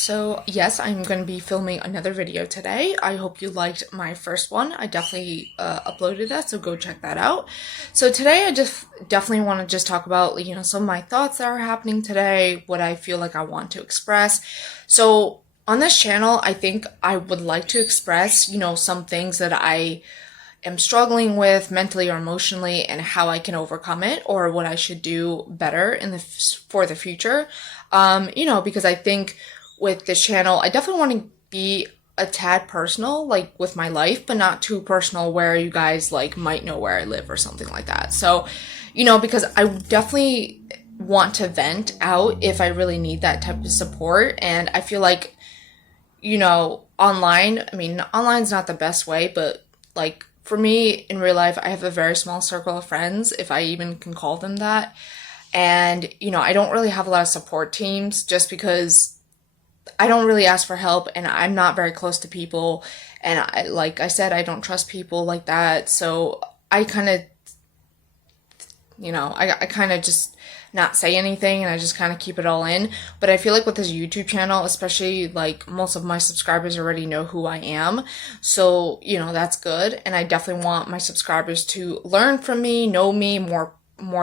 So yes, I'm going to be filming another video today. I hope you liked my first one. I definitely uploaded that, so go check that out. So today I just definitely want to just talk about, some of my thoughts that are happening today, what I feel like I want to express. So on this channel, I think I would like to express, some things that I am struggling with mentally or emotionally and how I can overcome it or what I should do better for the future. Because I think with this channel, I definitely want to be a tad personal, like with my life, but not too personal where you guys like might know where I live or something like that. So, because I definitely want to vent out if I really need that type of support. And I feel like, online's not the best way, but like for me in real life, I have a very small circle of friends, if I even can call them that. And, I don't really have a lot of support teams just because I don't really ask for help and I'm not very close to people. And like I said, I don't trust people like that. So I kind of, I kind of just not say anything and I just kind of keep it all in. But I feel like with this YouTube channel, especially like most of my subscribers already know who I am. So, that's good. And I definitely want my subscribers to learn from me, know me more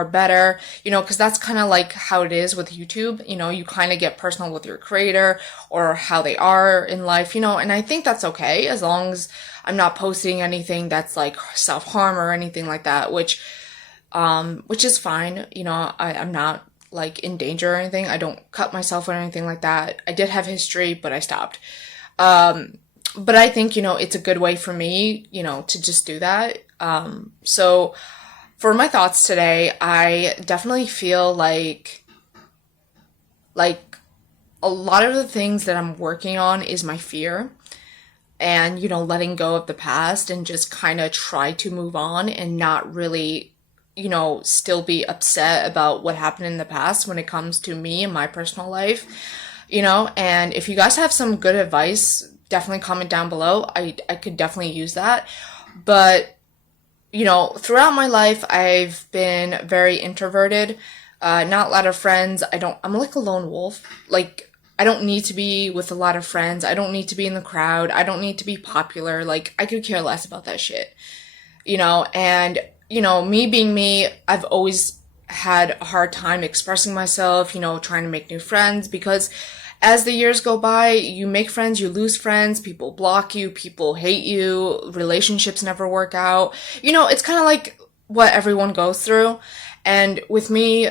better, because that's kind of like how it is with YouTube. You kind of get personal with your creator or how they are in life, and I think that's okay as long as I'm not posting anything that's like self-harm or anything like that, which is fine. I'm not like in danger or anything. I don't cut myself or anything like that. I did have history, but I stopped. But I think, it's a good way for me, to just do that. So for my thoughts today, I definitely feel like a lot of the things that I'm working on is my fear and, letting go of the past and just kind of try to move on and not really, still be upset about what happened in the past when it comes to me and my personal life, and if you guys have some good advice, definitely comment down below. I could definitely use that. But throughout my life, I've been very introverted, not a lot of friends. I'm like a lone wolf. Like, I don't need to be with a lot of friends. I don't need to be in the crowd. I don't need to be popular. Like, I could care less about that shit, and, me being me, I've always had a hard time expressing myself, trying to make new friends because as the years go by, you make friends, you lose friends, people block you, people hate you, relationships never work out. It's kind of like what everyone goes through. And with me,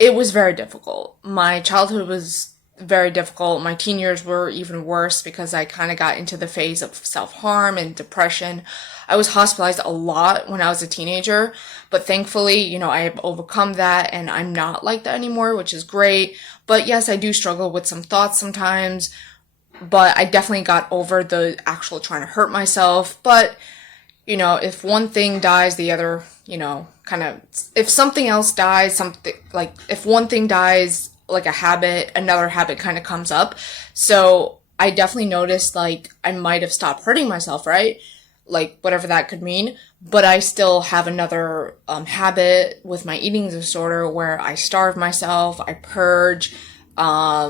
it was very difficult. My childhood was very difficult. My teen years were even worse because I kind of got into the phase of self-harm and depression. I was hospitalized a lot when I was a teenager, but thankfully, I have overcome that and I'm not like that anymore, which is great. But yes, I do struggle with some thoughts sometimes, but I definitely got over the actual trying to hurt myself. But, if one thing dies, the other, if something else dies, if one thing dies, like a habit, another habit kind of comes up. So I definitely noticed like I might have stopped hurting myself, right? Like whatever that could mean. But I still have another habit with my eating disorder where I starve myself, I purge, I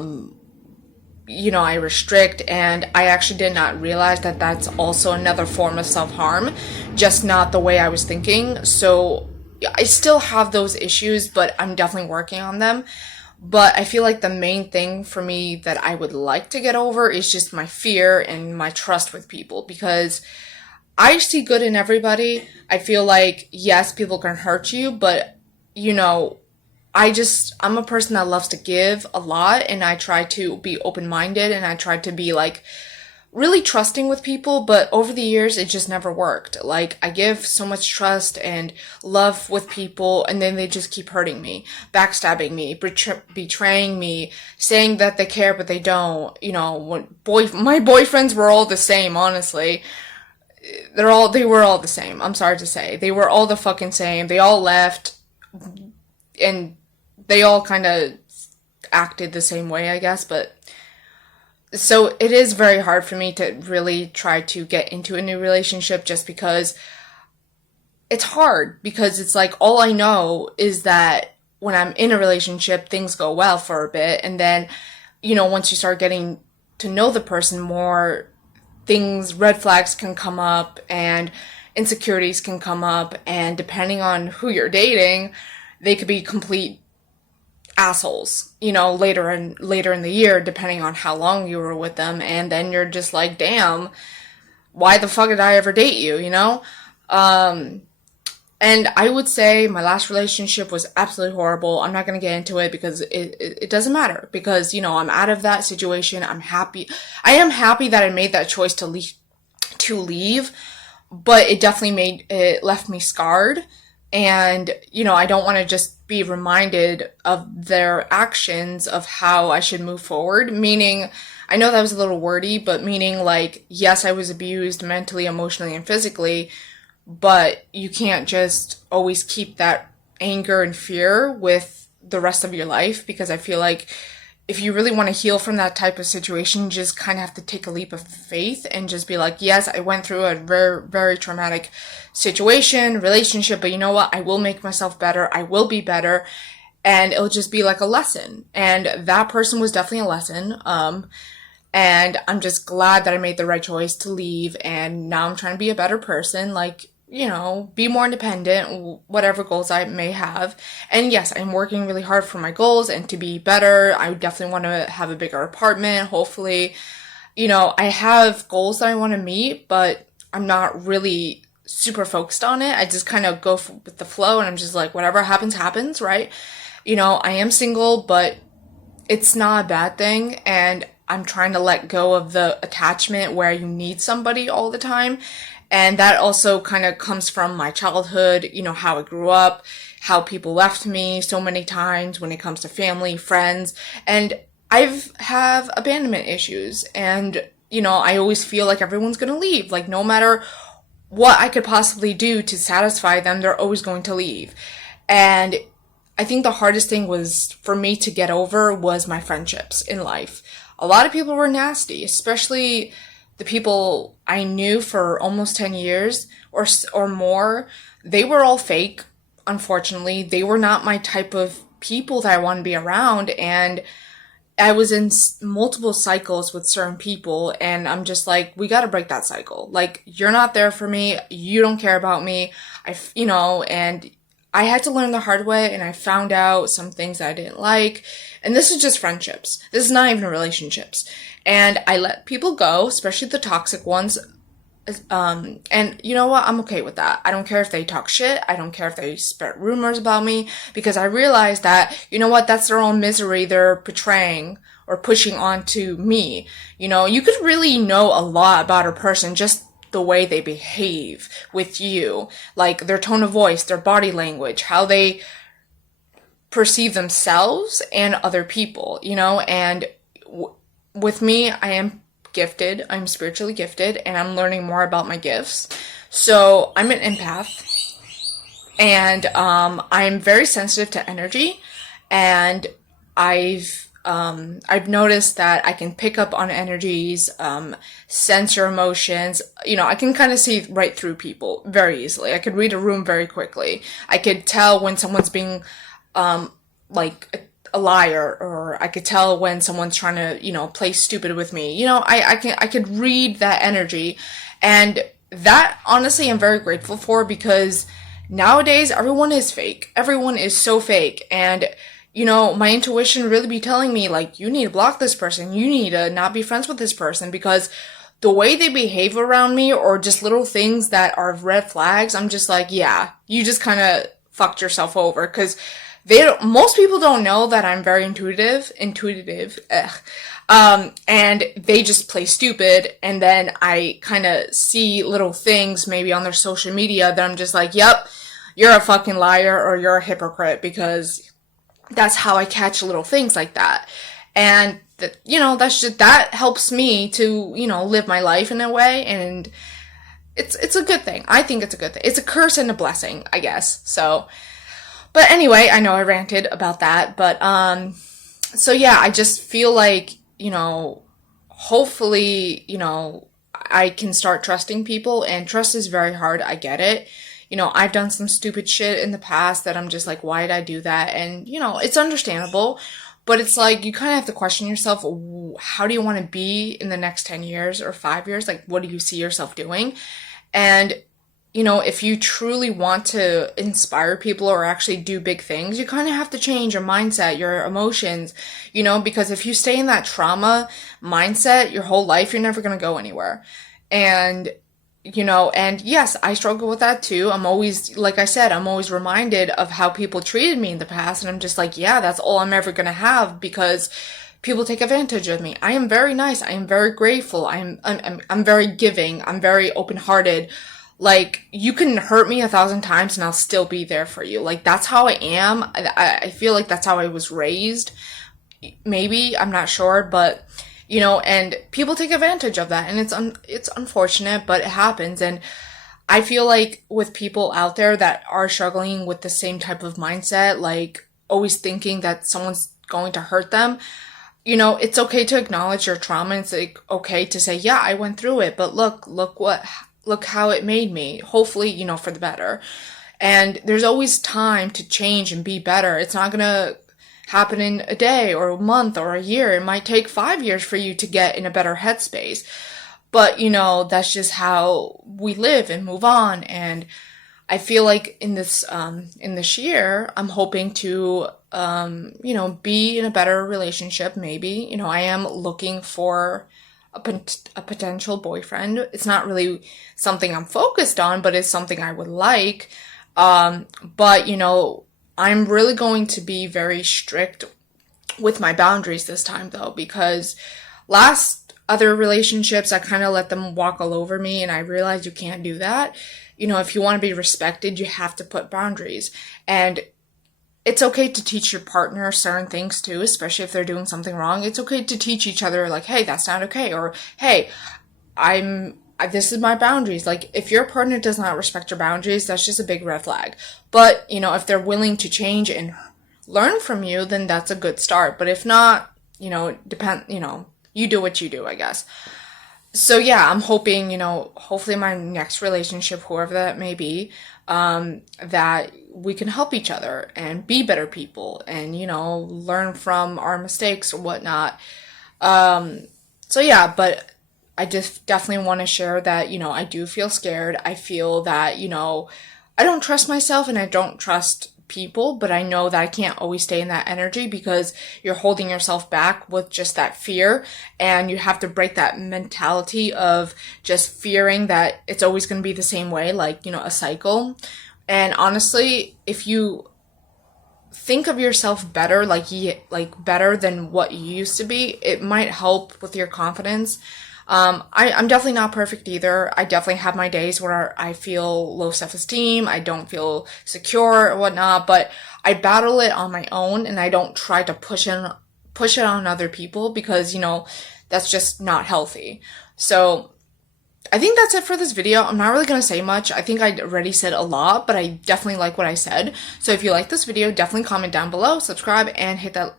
restrict, and I actually did not realize that that's also another form of self-harm, just not the way I was thinking. So I still have those issues, but I'm definitely working on them. But I feel like the main thing for me that I would like to get over is just my fear and my trust with people because I see good in everybody. I feel like, yes, people can hurt you, but, I'm a person that loves to give a lot and I try to be open-minded and I try to be like really trusting with people, but over the years, it just never worked. Like, I give so much trust and love with people, and then they just keep hurting me, backstabbing me, betraying me, saying that they care, but they don't. My boyfriends were all the same, honestly. They were all the same. I'm sorry to say. They were all the fucking same. They all left, and they all kind of acted the same way, I guess, but so it is very hard for me to really try to get into a new relationship just because it's hard because it's like all I know is that when I'm in a relationship, things go well for a bit and then once you start getting to know the person more, red flags can come up and insecurities can come up, and depending on who you're dating, they could be complete assholes, later in the year, depending on how long you were with them, and then you're just like, damn, why the fuck did I ever date you? And I would say my last relationship was absolutely horrible. I'm not going to get into it because it doesn't matter, because, I'm out of that situation. I'm happy. I am happy that I made that choice to leave, but it left me scarred. And, I don't want to just be reminded of their actions of how I should move forward. Meaning, I know that was a little wordy, but meaning like, yes, I was abused mentally, emotionally, and physically, but you can't just always keep that anger and fear with the rest of your life, because I feel like if you really want to heal from that type of situation, you just kind of have to take a leap of faith and just be like, yes, I went through a very, very traumatic relationship, but you know what? I will make myself better. I will be better. And it'll just be like a lesson. And that person was definitely a lesson. And I'm just glad that I made the right choice to leave. And now I'm trying to be a better person. Like, be more independent, whatever goals I may have. And yes, I'm working really hard for my goals and to be better. I definitely want to have a bigger apartment, hopefully. I have goals that I want to meet, but I'm not really super focused on it. I just kind of go with the flow, and I'm just like, whatever happens, happens, right? I am single, but it's not a bad thing. And I'm trying to let go of the attachment where you need somebody all the time. And that also kind of comes from my childhood, how I grew up, how people left me so many times when it comes to family, friends. And have abandonment issues. And, I always feel like everyone's going to leave. Like, no matter what I could possibly do to satisfy them, they're always going to leave. And I think the hardest thing was for me to get over was my friendships in life. A lot of people were nasty, especially the people I knew for almost 10 years or more. They were all fake, unfortunately. They were not my type of people that I want to be around. And I was in multiple cycles with certain people, and I'm just like, we got to break that cycle. Like, you're not there for me. You don't care about me. And I had to learn the hard way, and I found out some things that I didn't like. And this is just friendships. This is not even relationships. And I let people go, especially the toxic ones. And you know what? I'm okay with that. I don't care if they talk shit. I don't care if they spread rumors about me, because I realize that, that's their own misery they're portraying or pushing onto me. You could really know a lot about a person just the way they behave with you, like their tone of voice, their body language, how they perceive themselves and other people, and with me, I am gifted. I'm spiritually gifted, and I'm learning more about my gifts. So I'm an empath, and I'm very sensitive to energy, and I've noticed that I can pick up on energies, sense your emotions. I can kind of see right through people very easily. I could read a room very quickly. I could tell when someone's being like a liar, or I could tell when someone's trying to, play stupid with me. I could read that energy, and that honestly I'm very grateful for, because nowadays everyone is fake. Everyone is so fake, and my intuition really be telling me, like, you need to block this person. You need to not be friends with this person, because the way they behave around me, or just little things that are red flags, I'm just like, yeah, you just kind of fucked yourself over, because most people don't know that I'm very intuitive, and they just play stupid, and then I kind of see little things maybe on their social media that I'm just like, yep, you're a fucking liar, or you're a hypocrite, because that's how I catch little things like that. And that helps me to, live my life in a way, and it's a good thing. I think it's a good thing. It's a curse and a blessing, I guess. So, but anyway, I know I ranted about that, but, so yeah, I just feel like, hopefully, I can start trusting people, and trust is very hard. I get it. I've done some stupid shit in the past that I'm just like, why did I do that? And, it's understandable, But it's like you kind of have to question yourself, how do you want to be in the next 10 years or 5 years? Like, what do you see yourself doing? And if you truly want to inspire people or actually do big things, you kind of have to change your mindset, your emotions, because if you stay in that trauma mindset your whole life, you're never going to go anywhere. And, and yes, I struggle with that too. I'm always, like I said, I'm always reminded of how people treated me in the past. And I'm just like, yeah, that's all I'm ever going to have because people take advantage of me. I am very nice. I am very grateful. I'm very giving. I'm very open-hearted. Like, you can hurt me 1,000 times and I'll still be there for you. Like, that's how I am. I feel like that's how I was raised. Maybe, I'm not sure, but, and people take advantage of that. And it's unfortunate, but it happens. And I feel like with people out there that are struggling with the same type of mindset, like always thinking that someone's going to hurt them, it's okay to acknowledge your trauma. It's like okay to say, yeah, I went through it, but look how it made me. Hopefully, for the better. And there's always time to change and be better. It's not gonna happen in a day or a month or a year. It might take 5 years for you to get in a better headspace. But, that's just how we live and move on. And I feel like in this year, I'm hoping to, be in a better relationship, maybe. I am looking for a potential boyfriend. It's not really something I'm focused on, but it's something I would like. But, I'm really going to be very strict with my boundaries this time, though, because last other relationships, I kind of let them walk all over me, and I realized you can't do that. If you want to be respected, you have to put boundaries. And it's okay to teach your partner certain things too, especially if they're doing something wrong. It's okay to teach each other, like, hey, that's not okay. Or, hey, this is my boundaries. Like, if your partner does not respect your boundaries, that's just a big red flag. But, if they're willing to change and learn from you, then that's a good start. But if not, you do what you do, I guess. So yeah, I'm hoping, hopefully my next relationship, whoever that may be, that we can help each other and be better people and, learn from our mistakes or whatnot. So yeah, but I just definitely want to share that, I do feel scared. I feel that, I don't trust myself and I don't trust people, but I know that I can't always stay in that energy because you're holding yourself back with just that fear, and you have to break that mentality of just fearing that it's always going to be the same way, like, a cycle. And honestly, if you think of yourself better, like better than what you used to be, it might help with your confidence. I'm definitely not perfect either. I definitely have my days where I feel low self-esteem. I don't feel secure or whatnot, but I battle it on my own and I don't try to push it on other people because, that's just not healthy. So I think that's it for this video. I'm not really going to say much. I think I already said a lot, but I definitely like what I said. So if you like this video, definitely comment down below, subscribe, and hit that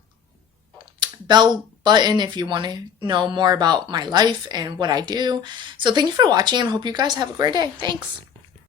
bell button if you want to know more about my life and what I do. So thank you for watching and hope you guys have a great day. Thanks.